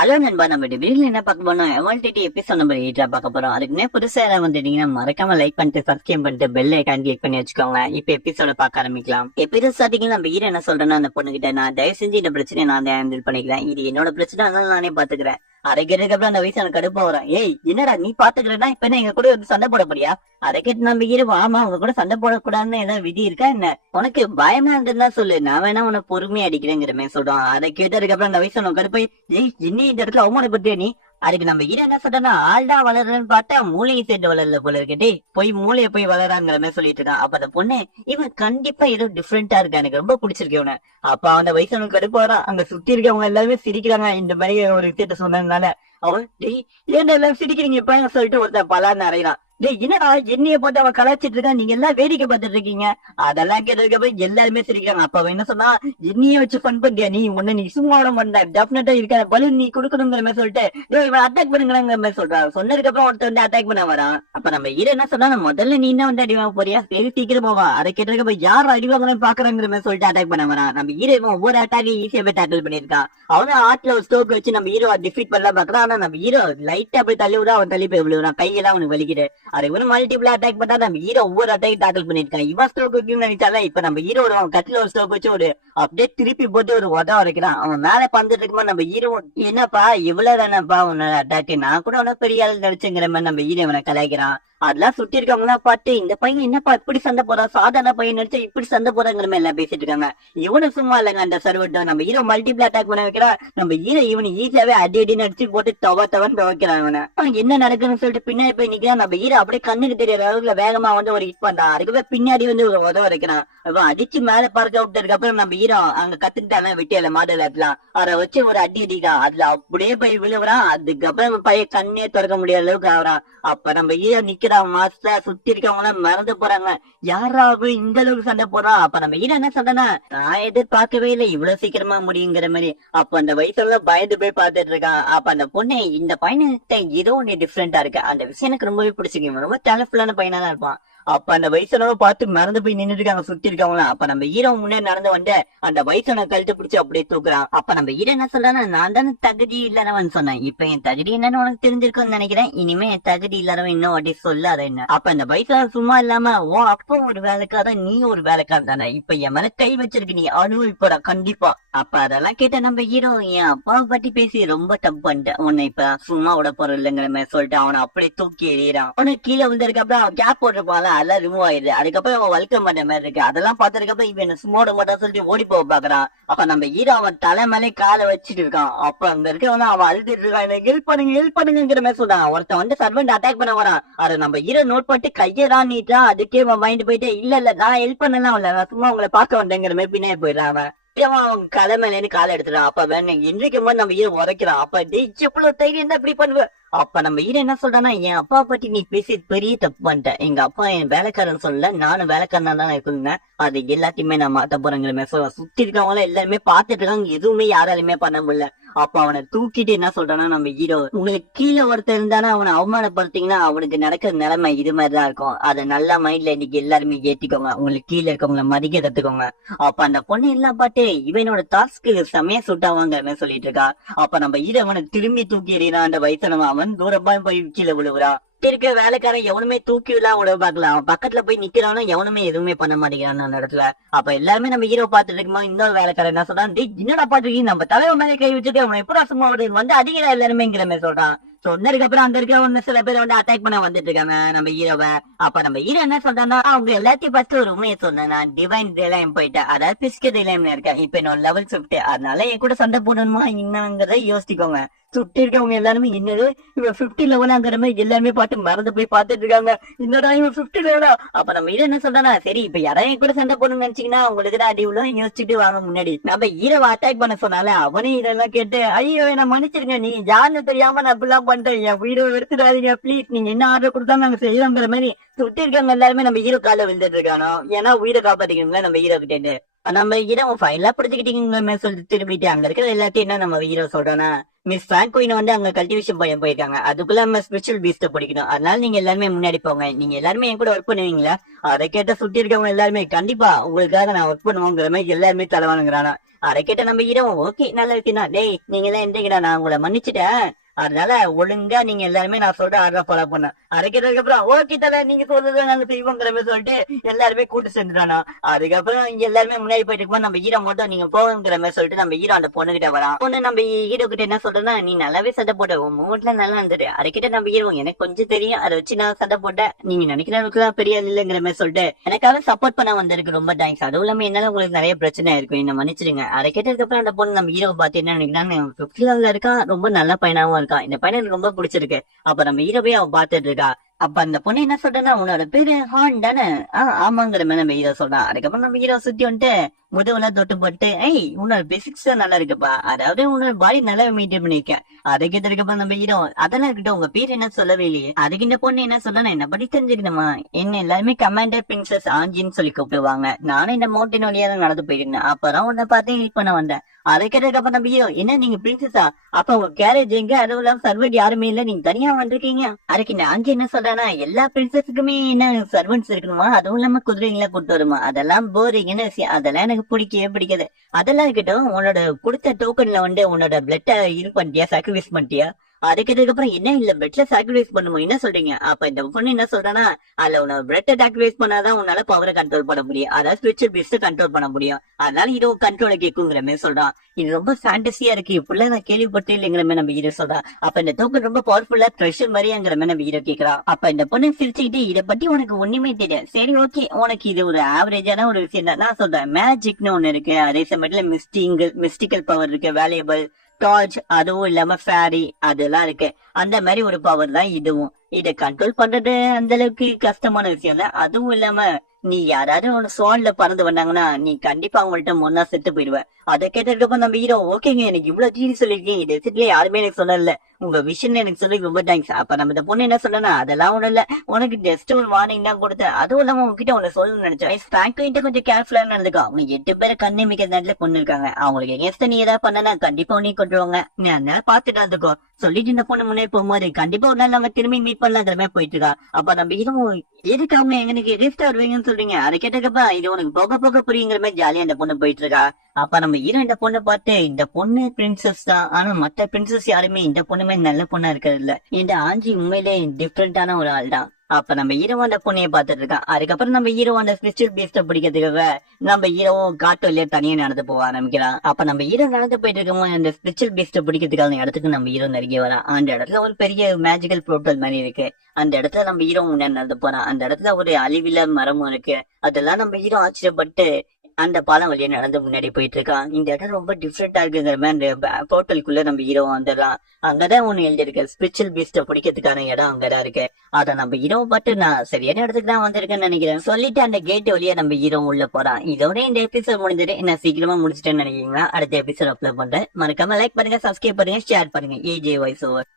Hello நண்பா, நம்ம வீடியோல என்ன பார்க்க போறோம், எம்எல்டிடி எபிசோட் நம்பர் 8 பார்க்க போறோம். அதுக்குன்னே புதுசா யாராவது வந்துட்டீங்கன்னா மறக்காம லைக் பண்ணிட்டு சப்ஸ்கிரைப் பண்ணிட்டு பெல் ஐக்கான் கிளிக் பண்ணி வச்சுக்கோங்க. இப்ப எபிசோட பார்க்க ஆரம்பிக்கலாம். எபிசோட் ஸ்டார்டிங்ல நம்ம ஹீரோ என்ன சொல்றேன்னா, அந்த பொண்ணுகிட்ட நான் தயவு செஞ்சு இந்த பிரச்சனையை நான் தான் ஹேண்டில் பண்ணிக்கிறேன், இது என்னோட பிரச்சனை, அதனால நானே பாத்துக்கிறேன். அதை கேட்டதுக்கு அப்புறம் அந்த வயசு எனக்கு கடுப்பா வரும். ஏய் என்னடா நீ பாத்துக்கிறேன்னா இப்ப என்ன எங்க கூட வந்து சண்டை போட போறியா? அதை கேட்டு நம்ம ஹீரோ ஆமா உங்க கூட சண்டை போடக்கூடாதுன்னு ஏதாவது விதி இருக்கா என்ன? உனக்கு பயமா இருந்ததுன்னா சொல்லு, நான் வேணா உன பொறுமையா அடிக்கிறேங்கிற மாதிரி சொல்றான். அதை கேட்டதுக்கு அப்புறம் அந்த வயசு உனக்கு கடுப்பை, ஏய் என்ன இந்த இடத்துல அவமானப்பட்டியா நீ? அதுக்கு நம்ம ஹீரோ என்ன சொல்றா, ஆள்டா வளர்றன்னு பார்த்தா மூளையை சேர்ந்து வளரல போல இருக்கே, போய் மூளையை போய் வளராங்கிற மாதிரி சொல்லிட்டு இருக்கான். அப்ப அந்த பொண்ணு, இவன் கண்டிப்பா ஏதோ டிஃப்ரெண்டா இருக்கா, எனக்கு ரொம்ப பிடிச்சிருக்கு இவனை. அப்ப அந்த வயசானவனுக்கு கடுப்பு வரான். அங்க சுத்தி இருக்கவங்க எல்லாருமே சிரிக்கிறாங்க இந்த மாதிரி ஒரு விஷயத்த சொன்னதுனால. அவன் டேய் ஏன்டா எல்லாரும் சிரிக்கிறீங்க இப்ப சொல்லிட்டு ஒருத்தன் பலான்னு அறையிறான். டேய் என்னடா என்னைய போட்டு அவன் கலாச்சிட்டு இருக்கான், நீங்க எல்லாம் வேடிக்கை பார்த்துட்டு இருக்கீங்க. அதெல்லாம் கேட்டதுக்கு அப்புறம் எல்லாருமே சிரிக்கிறாங்க. அப்ப அவன் என்ன சொன்னா, என்னையே வச்சு ஃபன் பண்ணியா நீ, உன்ன நீ சும்மா விட மாட்டேன், டெஃபினட்டா இருக்க பலூன் நீ கொடுக்கணுங்கிற மாதிரி சொல்லிட்டு இவன் அட்டாக் பண்ணுங்கிற மாதிரி சொல்றான். சொன்னதுக்கு அப்புறம் ஒருத்தர் வந்து அட்டாக் பண்ண வரான். அப்ப நம்ம ஹீரோ என்ன சொன்னா, முதல்ல நீ என்ன வந்து அடிவாங்க போறியா, சரி சீக்கிரம் போவா. அதை கேட்டதுக்கு அப்புறம் யாரும் அடிவாங்கன்னு பாக்குறாங்கிற மாதிரி சொல்லிட்டு அட்டாக் பண்ண வரான். நம்ம ஹீரோ ஒவ்வொரு அட்டாக் ஈஸியா போய் டேக்கிள் பண்ணிருக்கான். அவன ஆட்ல ஒரு ஸ்டோக் வச்சு நம்ம ஹீரோ டிஃபீட் பண்ணலாம் பாக்குறான். ஆனா நம்ம ஹீரோ லைட்டா போய் தள்ளி விட, அவன் தள்ளி போய் விழுவான், கையெல்லாம் அவனுக்கு வலிக்குது. அதை இவனு மல்டிபிள் அட்டாக் பண்ணா நம்ம ஹீரோ ஒவ்வொரு அட்டாக் டாக்கிள் பண்ணிருக்கான். இவன் ஸ்டோக் வைக்கணும்னு நினைச்சால இப்ப நம்ம ஹீரோ அவன் கட்டில ஒரு ஸ்டோக் வச்சு ஒரு அப்படியே திருப்பி போட்டு ஒரு உதவ வரைக்கிறான். அவன் மேல பந்துட்டு இருக்குமா நம்ம ஹீரோ, என்னப்பா இவ்வளவு தானப்பா உன்னோட அட்டாக், நான் கூட உன பெரிய ஆள் நடிச்சுங்கிற மாதிரி நம்ம ஹீரோ அவனை கலாய்க்கிறான். அதெல்லாம் சுத்தி இருக்கவங்க பார்த்து இந்த பையன் என்னப்பா இப்படி சண்டை போறான், சாதாரண பையன் நினைச்சா இப்படி சண்டை போறாங்கிற மாதிரி எல்லாம் பேசிட்டு இருக்காங்க. இவனு சும்மா இல்லைங்க அந்த சர்வர்ட்ட நம்ம ஹீரோ மல்டிபிள் அட்டாக் பண்ண வைக்கிறான். நம்ம ஹீரோ இவனு ஈஸியாவே அடி அடின்னு அடிச்சு போட்டு தவன் துவைக்கிறான். அவன் என்ன நடக்குன்னு சொல்லிட்டு பின்னாடி போய் நிக்கிறான். நம்ம ஹீரோ அப்படியே கண்ணுக்கு தெரியாத அளவுக்கு வேகமா வந்து ஒரு ஹிட் பண்றான். அதுக்கு பின்னாடி வந்து ஒரு உதவ வைக்கிறான். அவன் அடிச்சு மேல பறக்க விட்டதுக்கு அப்புறம் நம்ம ஹீரோ அங்க கத்துக்கிட்டான வெட்டியால மாடல் ஆட்டலாம், அதை வச்சு ஒரு அடி அடிக்கான். அதுல அப்படியே போய் விழுவுறான். அதுக்கப்புறம் பையன் கண்ணே திறக்க முடியாத அளவுக்கு ஆகுறான். அப்ப நம்ம ஹீரோ நிக்கிறான். மாஸ்டர் சுத்தி இருக்கவங்க எல்லாம் மறந்து போறாங்க, யாராவது இந்த அளவுக்கு சண்டை போடுறான். அப்ப நம்ம ஹீரோ என்ன சொல்றேன்னா, நான் எதிர்பார்க்கவே இல்லை இவ்வளவு சீக்கிரமா முடியுங்கிற மாதிரி. அப்ப அந்த வயசுல பயந்து போய் பார்த்துட்டு இருக்கான். அப்ப அந்த பொண்ணு, இந்த பையன்கிட்ட ஏதோ ஒண்ணு டிஃப்ரெண்டா இருக்கு, அந்த விஷயம் எனக்கு ரொம்பவே பிடிச்சிருக்கு, ரொம்ப டேலண்ட்ஃபுல்லான பையனா தான் இருப்பான். அப்ப அந்த வயசானவ பார்த்து மறந்து போய் நின்றுட்டு இருக்காங்க சுத்தி இருக்கவங்களா. அப்ப நம்ம ஹீரோ முன்னாடி நடந்து வந்து அந்த வயசான கழுத்து பிடிச்சி அப்படியே தூக்குறான். அப்ப நம்ம ஹீரோ என்ன சொல்றான்னா, நான் தானே தகுதி இல்லாதவன் சொன்னேன், இப்ப என் தகுதி என்னன்னு உனக்கு தெரிஞ்சிருக்கும்னு நினைக்கிறேன், இனிமே என் தகுதி இல்லாதவன் இன்னும் அப்படி சொல்லாத என்ன. அப்ப அந்த வயசான சும்மா இல்லாம ஓ அப்போ ஒரு வேலைக்காக நீ ஒரு வேலைக்காக தானே, இப்ப என் மேல கை வச்சிருக்கு, நீ அனுபவிப்படா கண்டிப்பா. அப்ப அதெல்லாம் கேட்ட நம்ம ஹீரோ, என் அப்பாவை பத்தி பேசி ரொம்ப தப்பு பண்ணிட்டேன், உன்னை இப்ப சும்மா விட போற இல்லைங்கிற மாதிரி சொல்லிட்டு அவனை அப்படியே தூக்கி எறியறான். உனக்கு கீழே விழுந்ததுக்கு அப்புறம் கேப் போட்டிருப்பான், அதெல்லாம் ரிமூவ் ஆயிடுது. அதுக்கப்புறம் அவன் வெல்கம் பண்ண மாதிரி இருக்கு. அதெல்லாம் பார்த்ததுக்கு அப்புறம் இவன் சும்மா விட மாட்டான்னு சொல்லிட்டு ஓடி போக பாக்குறான். அப்ப நம்ம ஹீரோ அவன் தலை மேலே காலை வச்சுட்டு இருக்கான். அப்ப அங்க இருக்கவன அவன் அழுதுட்டு இருக்கான், எனக்கு ஹெல்ப் பண்ணுங்கிற மாதிரி சொல்றான். ஒருத்தன் வந்து சர்வெண்ட் அட்டாக் பண்ண வரான். அதை நம்ம ஹீரோ நோட் பண்ணிட்டு கையதான் நீட்டான். அதுக்கே அவன் மைண்ட் போயிட்டு, இல்ல நான் ஹெல்ப் பண்ணலாம் இல்ல, நான் சும்மா உங்களை பார்க்க வந்தேங்கிற மாதிரி பின்னாடி போயிடுறான். அவன் அவன் கலை மேலேன்னு காலை எடுத்துறான். அப்ப வேணும் இன்றைக்கு போது நம்ம ஹீரோ உரைக்கிறான். அப்ப எவ்வளவு தைரியம் தான் இப்படி பண்ணுவ. அப்ப நம்ம ஹீரோ என்ன சொல்றான்னா, என் அப்பா பத்தி நீ பேசி பெரிய தப்பு பண்ணிட்ட, எங்க அப்பா என் வேலைக்காரன் சொல்லல, நானும் வேலைக்காரனா தான் இருந்தேன், அது எல்லாத்தையுமே நான் மாத்த போறேங்கிற மாதிரி சொல்ல. சுத்தி இருக்கவங்க எல்லாருமே பாத்துட்டு இருக்காங்க, எதுவுமே யாராலுமே பண்ண முடியல. அப்ப அவனை தூக்கிட்டு என்ன சொல்றான்னா நம்ம ஹீரோ, உங்களுக்கு கீழே ஒருத்தர் இருந்தானா அவனை அவமானப்படுத்தீங்கன்னா அவனுக்கு நடக்கிற நிலைமை இது மாதிரிதான் இருக்கும், அதை நல்லா மைண்ட்ல இன்னைக்கு எல்லாருமே ஏத்திக்கோங்க, உங்களுக்கு கீழே இருக்கவங்களை மதிக்க கத்துக்கோங்க. அப்ப அந்த பொண்ணு எல்லாம் பாட்டு இவனோட டாஸ்க்கு செமையா சுட்டாவாங்கிற மாதிரி சொல்லிட்டு இருக்கா. அப்ப நம்ம ஹீரோ அவனை திரும்பி தூக்கி எறியறான். அந்த வயசானவன் அவன் தூரமா போய் கீழே விழுவுறான். இருக்க வேலைக்காரன் எவனுமே தூக்கி எல்லாம் விட பாக்கலாம், அவன் பக்கத்துல போய் நிக்கிறானோ எவனுமே எதுவுமே பண்ண மாட்டேங்கிறான் அந்த இடத்துல. அப்ப எல்லாருமே நம்ம ஹீரோ பாத்துட்டு இருக்குமா, இன்னொரு வேலைக்காரன் என்ன சொல்றான், என்னடா பாத்துருக்கீங்க, நம்ம தலைவர் மேலே கை வச்சுட்டு அவனை எப்படா சும்மா வந்து அடிக்கிறா எல்லாருமேங்கிற மாதிரி சொல்றான். சொன்னதுக்கு அப்புறம் அங்க இருக்க ஒண்ணு சில பேர் வந்து அட்டாக் பண்ண வந்துட்டு இருக்காங்க நம்ம ஹீரோவை. அப்ப நம்ம ஹீரோ என்ன சொல்றான்னா, அவங்க எல்லாத்தையும் ஃபர்ஸ்ட் ஒரு உண்மையை சொன்னேன், நான் டிவைன் ரிலையம் போயிட்டேன், அதாவது பிஸ்கட் ரிலையம்ல இருக்கேன், இப்ப என்னோட லெவல் 50, அதனால என் கூட சண்டை போடணுமா என்னங்கிறத யோசிச்சுக்கோங்க. சுட்டி இருக்கவங்க எல்லாருமே என்னது இவன் 50 லெவலாங்கிற மாதிரி எல்லாருமே பாட்டு மறந்து போய் பாத்துட்டு இருக்காங்க, என்னடா இவன் 50 லெவலா. அப்ப நம்ம ஹீரோ என்ன சொல்றானா, சரி இப்ப யாரையும் கூட சண்டை போடணும்னு நினைச்சீங்கன்னா உங்களுக்கு தான் அடி உள்ள யோசிச்சுட்டு வாங்க. முன்னாடி நம்ம ஹீரோவை அட்டாக் பண்ண சொன்னால அவனே இதெல்லாம் கேட்டு, ஐயோ நான் மன்னிச்சிருங்க, நீ யாருன்னு தெரியாம நான் இப்படிலாம் பண்ணிட்டேன், என் ஹீரோ எடுத்துடாதீங்க ப்ளீஸ், நீங்க என்ன ஆர்டர் கொடுத்தாலும் நாங்க செய்யறோங்கிற மாதிரி சுட்டி இருக்கவங்க எல்லாருமே நம்ம ஹீரோ கால விழுந்துட்டு இருக்கானோ, ஏன்னா உயிரை காப்பாத்திக்கணுங்களா நம்ம ஹீரோ கிட்டே. நம்ம ஹீரோ ஃபைனலா பிடிச்சிக்கிட்டீங்கிற மாதிரி சொல்லிட்டு திரும்பிட்டு அங்க இருக்கிற எல்லாத்தையும் என்ன நம்ம ஹீரோ சொல்றானா, மிஸ் பிராங்கோயின் வந்து அங்க கல்டிவேஷன் பையன் போயிருக்காங்க. அதுக்குள்ள நம்ம ஸ்பிரிச்சுவல் பீஸ்ட பிடிக்கணும். அதனால நீங்க எல்லாருமே முன்னாடி போங்க. நீங்க எல்லாருமே என் கூட ஒர்க் பண்ணுவீங்களா? அதை கேட்ட சுத்தி இருக்கவங்க எல்லாருமே கண்டிப்பா உங்களுக்காக நான் ஒர்க் பண்ணுவோங்கிற மாதிரி எல்லாருமே தலைவானுங்கிறானா. அதை கேட்ட நம்ம ஹீரோ ஓகே நல்லா இருக்குண்ணா, டேய் நீங்க எல்லாம் எந்திரிங்கடா, நான் உங்களை மன்னிச்சுட்டேன். அதனால ஒழுங்கா நீங்க எல்லாருமே நான் சொல்ற ஆர்டர் ஃபாலோ பண்ண. அரைக்கிறதுக்கு அப்புறம் ஓகே தல நீங்க சொல்றது நாங்க செய்வோங்கிற மாதிரி சொல்லிட்டு எல்லாருமே கூட்டு சேர்ந்துட்டானா. அதுக்கப்புறம் இங்க எல்லாருமே முன்னாடி போயிட்டு இருக்கும்போது நம்ம ஹீரோ மட்டும் நீங்க போங்கிற மாதிரி சொல்லிட்டு நம்ம ஹீரோ அந்த பொண்ணு கிட்ட வரான். பொண்ணு நம்ம ஹீரோ கிட்ட என்ன சொல்றேன்னா, நீ நல்லாவே சண்டை போட்ட, உன் மூமெண்ட்ல நல்லா இருந்தது. அரைக்கிட்ட நம்ம ஹீரோ எனக்கு கொஞ்சம் தெரியும், அதை வச்சு நான் சண்டை போட்டேன், நீங்க நினைக்கிற அளவுக்கு தான் பெரிய இல்லைங்கிற மாதிரி சொல்லிட்டு எனக்காக சப்போர்ட் பண்ண வந்திருக்கு, ரொம்ப தேங்க்ஸ். அதுவும் இல்லாம என்னால உங்களுக்கு நிறைய பிரச்சனை இருக்கும், என்ன மன்னிச்சிடுங்க. அதை கேட்டதுக்கு அப்புறம் அந்த பொண்ணு நம்ம ஹீரோ பார்த்து என்ன நினைக்கிறான்னு, 50 இருக்கா, ரொம்ப நல்ல பையனாவும் இருக்கா, இந்த பையன் எனக்கு ரொம்ப பிடிச்சிருக்கு. அப்ப நம்ம ஹீரோவே அவ பாத்துட்டு இருக்கா. அப்ப அந்த பொண்ணு என்ன சொல்றேன்னா, உன்னோட பேரு ஹான் தானே? ஆமாங்கிற மாதிரி நம்ம ஹீரோ சொல்றான். அதுக்கப்புறம் நம்ம ஹீரோ சுத்தி வந்துட்டு முதுவெல்லாம் தொட்டு போட்டு, ஏய் உன்னோட பிசிக்ஸ் நல்லா இருக்குப்பா, அதாவது உன்னோட பாடி நல்லா மெயின்டைன் பண்ணிருக்க. அதை கேட்டதுக்கப்புறம் நம்ம ஹீரோ அதெல்லாம் இருக்கட்டும், உங்க பேர் என்ன சொல்லவே இல்லையே. அதுக்கு இந்த பொண்ணு என்ன சொல்றேன்னா, என்ன பத்தி தெரிஞ்சுக்கணுமா, என்ன எல்லாருமே கமாண்டர் பிரின்சஸ் ஆஞ்சின்னு சொல்லி கூப்பிடுவாங்க. நானும் இந்த மவுண்டன் வழியா தான் நடந்து போயிருந்தேன், அப்பதான் உன்னை பார்த்து ஹெல்ப் பண்ண வந்தேன். அதை கேட்டதுக்கப்புறம் நம்ம ஹீரோ, என்ன நீங்க பிரின்சஸா, அப்ப உங்க கேரேஜ் எங்க, அதுவும் இல்லாம சர்வெண்ட் யாருமே இல்ல, நீங்க தனியா வந்திருக்கீங்க. அதுக்கு இந்த ஆஞ்சி என்ன சொல்றானா, எல்லா பிரின்சஸுக்குமே என்ன சர்வெண்ட்ஸ் இருக்கணுமா, அதுவும் இல்லாம குதிரைங்களா கூட்டு வருமா, அதெல்லாம் போரிங்னு விஷயம், அதெல்லாம் எனக்கு பிடிக்கவே பிடிக்காது. அதெல்லாம் இருக்கட்டும், உன்னோட கொடுத்த டோக்கன்ல வந்து உன்னோட பிளட்ட இது பண்ணிட்டியா, சாக்ரிஃபைஸ் பண்ணிட்டியா? அதுக்கு அப்புறம் என்ன இல்ல பெட்ல சாக்ரிஃபைஸ் பண்ணுவோம், என்ன சொல்றீங்க? அப்ப இந்த பொண்ணு என்ன சொல்றானா, அதுல உன்னோட பிளட்ட சாக்ரிஃபைஸ் பண்ணாதான் உன்னால பவரை கண்ட்ரோல் பண்ண முடியும், அதாவது ஸ்பிரிச்சுவல் பீஸ்ட் கண்ட்ரோல் பண்ண முடியும். அதனால இது கண்ட்ரோல கேட்குங்கிற மாதிரி சொல்றான். இது ரொம்ப ஃபேண்டசியா இருக்கு, இப்படிலாம் நான் கேள்விப்பட்டே இல்லைங்கிற மாதிரி நம்ம ஹீரோ சொல்றான். அப்ப இந்த டோக்கன் ரொம்ப பவர்ஃபுல்லா ட்ரெஷர் மாதிரியாங்கிற மாதிரி நம்ம ஹீரோ கேட்கறான். அப்ப இந்த பொண்ணு சிரிச்சுக்கிட்டு, இதை பத்தி உனக்கு ஒண்ணுமே தெரியாது, சரி ஓகே, உனக்கு இது ஒரு ஆவரேஜான ஒரு விஷயம் தான். நான் சொல்றேன், மேஜிக்னு ஒண்ணு இருக்கு, அதே சமயத்துல மிஸ்டிக்கல் பவர் இருக்கு, வேல்யூபிள் டார்ச், அதுவும் இல்லாம ஃபேரி, அதெல்லாம் இருக்கு. அந்த மாதிரி ஒரு பவர் தான் இதுவும். இதை கண்ட்ரோல் பண்றது அந்த அளவுக்கு கஷ்டமான விஷயம் இல்ல. அதுவும் இல்லாம நீ யாராவது உன சோன்ல பறந்து வந்தாங்கன்னா நீ கண்டிப்பா அவங்கள்ட்ட முன்னா செத்து போயிடுவ. அதை கேட்டதுக்கு நம்ம ஹீரோ ஓகேங்க, எனக்கு இவ்வளவு தீரி சொல்லிருக்கீங்க, இது எசிட்ல யாருமே எனக்கு சொல்லல, உங்க விஷயம் எனக்கு சொல்லி ரொம்ப தேங்க்ஸ். அப்ப நம்ம இந்த பொண்ணு என்ன சொல்லனா, அதெல்லாம் ஒண்ணு இல்ல, உனக்கு ஜஸ்ட் ஒரு வார்னிங் தான் கொடுத்தேன், அதுவும் இல்லாம உங்ககிட்ட ஒண்ணு சொல்லணும்னு நினைச்சேன். பிராங்கோயின்ட்ட கொஞ்சம் கேர்ஃபுல்லா நடந்துக்கோ, அவங்க 8 பேரை கண்ணு மிக்க நேரத்துல கொண்டு இருக்காங்க, அவங்களுக்கு எகேன்ஸ்ட் நீ ஏதாவது பண்ணனா கண்டிப்பா உன்னை கொண்டுருவாங்க, நீ அதனால பாத்துட்டு நடந்துக்கோ சொல்லிட்டு இந்த பொண்ணு முன்னே போகும்போது கண்டிப்பா ஒரு நாள் நம்ம திரும்பி மீட் பண்ணலாங்கிற மாதிரி போயிட்டு இருக்கா. அப்ப நம்ம இதுவும் எதுக்கு அவங்க எனக்கு எதிர்த்து வருவீங்கன்னு சொல்றீங்க, அதை கேட்டக்கப்ப இது உனக்கு போக போக புரியுங்கிற மாதிரி ஜாலியா இந்த பொண்ணு போயிட்டு இருக்கா. அப்ப நம்ம ஹீரோ இந்த பொண்ணை பார்த்து, இந்த பொண்ணு பிரின்சஸ் தான், ஆனா மத்த பிரின்சஸ் யாருமே இந்த பொண்ணுமே நல்ல பொண்ணா இருக்கிறது இல்ல, இந்த ஆஞ்சி உண்மையிலே டிஃப்ரெண்டான ஒரு ஆள் தான். அப்ப நம்ம ஹீரோ அந்த பொண்ணைய பாத்துட்டு இருக்கான். அதுக்கப்புறம் நம்ம ஹீரோ அந்த ஸ்பிரிச்சுவல் பீஸ்ட பிடிக்கிறதுக்காக நம்ம ஹீரோவும் காட்டு வழியா தனியா நடந்து போக ஆரம்பிக்கிறான். அப்ப நம்ம ஹீரோ நடந்து போயிட்டு இருக்கும்போது அந்த ஸ்பிரிச்சுவல் பீஸ்ட பிடிக்கிறதுக்கான இடத்துக்கு நம்ம ஹீரோ நெருங்கி வரான். அந்த இடத்துல ஒரு பெரிய மேஜிக்கல் போர்ட்டல் மாதிரி இருக்கு. அந்த இடத்துல நம்ம ஹீரோ முன்னாடி நடந்து போறான். அந்த இடத்துல ஒரு அழிவில மரமும் இருக்கு. அதெல்லாம் நம்ம ஹீரோ ஆச்சரியப்பட்டு அந்த பாலம் வழியா நடந்து முன்னாடி போயிட்டு இருக்கான். இந்த இடம் ரொம்ப டிஃப்ரெண்டா இருக்குங்கிற மாதிரி அந்த போர்ட்டலுக்குள்ள நம்ம ஹீரோ வந்துடலாம். அங்கதான் ஒண்ணு எழுதிருக்கு, ஸ்பிரிச்சுவல் பீஸ்ட பிடிக்கிறதுக்கான இடம் அங்கதான் இருக்கு. அத நம்ம ஹீரோ பார்த்து, நான் சரியான இடத்துக்கு தான் வந்திருக்கேன்னு நினைக்கிறேன் சொல்லிட்டு அந்த கேட் வழியா நம்ம ஹீரோ உள்ள போறான். இதோட இந்த எபிசோட் முடிஞ்சிட்டு நான் சீக்கிரமா முடிச்சிட்டேன்னு நினைக்கிறீங்களா? அடுத்த எபிசோட் அப்லோட் பண்றேன். மறக்காம லைக் பண்ணுங்க, சப்ஸ்கிரைப் பண்ணுங்க, ஷேர் பண்ணுங்க. AJ voice over.